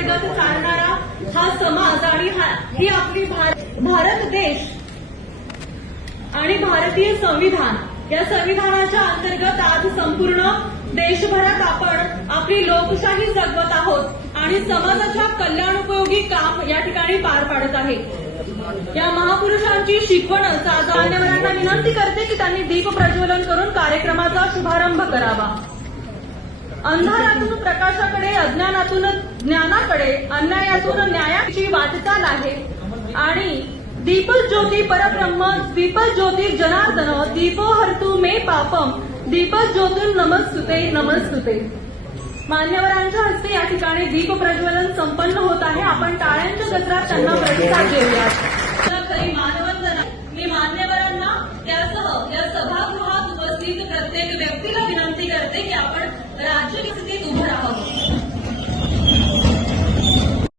अंतर्गत चालणारा हा समाज आणि ही आपली भारत देश आणि भारतीय संविधान, या संविधानाच्या अंतर्गत आज संपूर्ण देशभरात आपण आपली लोकशाही जगवत आहोत आणि समाजाच्या कल्याणोपयोगी काम या ठिकाणी पार पाडत आहे। या महापुरुषांची शिकवणच आज मान्यवरांना विनंती करते की त्यांनी दीप प्रज्वलन करून कार्यक्रमाचा शुभारंभ करावा। अंधारातून प्रकाशाकडे, अज्ञानातून ज्ञानाकडे, अन्यायातून न्यायाची वाटचाल आहे आणि दीप ज्योती परब्रह्म, दीप ज्योती जनार्दन, दीपो हरतु मे पापम, दीप ज्योतून नमस्तुते नमस्तुते। मान्यवरांच्या हस्ते या ठिकाणी दीप प्रज्वलन संपन्न होत आहे। आपण टाळ्यांच्या गजरात त्यांना प्रतिसाद देऊयात। खरी मानवंदना मी मान्यवरांना त्यासह या सभागृहात उपस्थित प्रत्येक व्यक्तीला विनंती करते की आपण राज्यस्थितीत उभं राहावं।